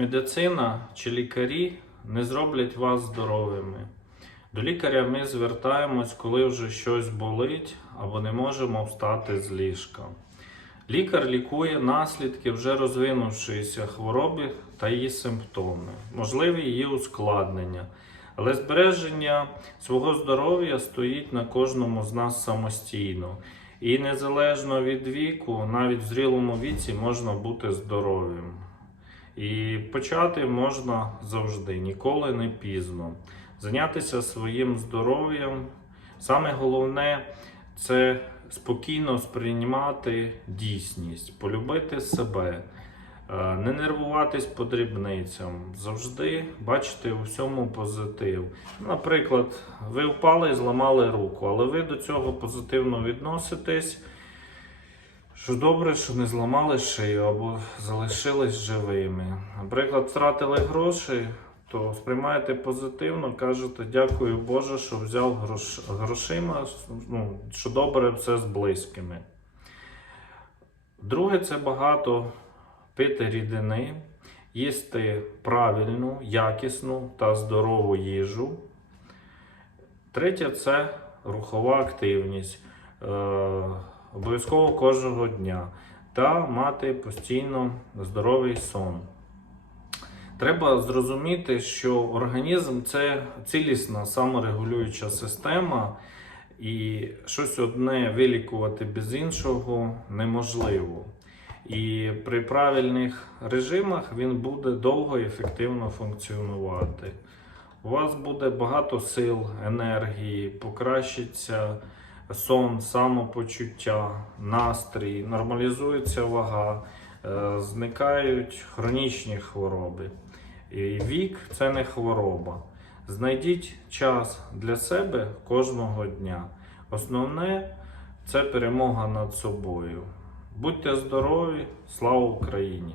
медицина чи лікарі не зроблять вас здоровими. До лікаря ми звертаємось, коли вже щось болить або не можемо встати з ліжка. Лікар лікує наслідки вже розвинувшоїся хвороби та її симптоми, можливі її ускладнення. Але збереження свого здоров'я стоїть на кожному з нас самостійно. І незалежно від віку, навіть в зрілому віці можна бути здоровим. І почати можна завжди, ніколи не пізно. Зайнятися своїм здоров'ям. Саме головне це спокійно сприймати дійсність, полюбити себе, е, не нервуватись по дрібницям, завжди бачити у всьому позитив. Наприклад, ви впали і зламали руку, але ви до цього позитивно відноситесь. Що добре, що не зламали шию або залишились живими. Наприклад, втратили гроші, то сприймаєте позитивно, кажете, дякую Боже, що взяв грош... грошима, ну, що добре все з близькими. Друге, це багато пити рідини, їсти правильну, якісну та здорову їжу. Третє це рухова активність. Обов'язково кожного дня та мати постійно здоровий сон. Треба зрозуміти, що організм це цілісна саморегулююча система, і щось одне вилікувати без іншого неможливо. І при правильних режимах він буде довго і ефективно функціонувати. У вас буде багато сил, енергії, покращиться сон, самопочуття, настрій, нормалізується вага, е, зникають хронічні хвороби. І вік це не хвороба. Знайдіть час для себе кожного дня. Основне це перемога над собою. Будьте здорові, слава Україні!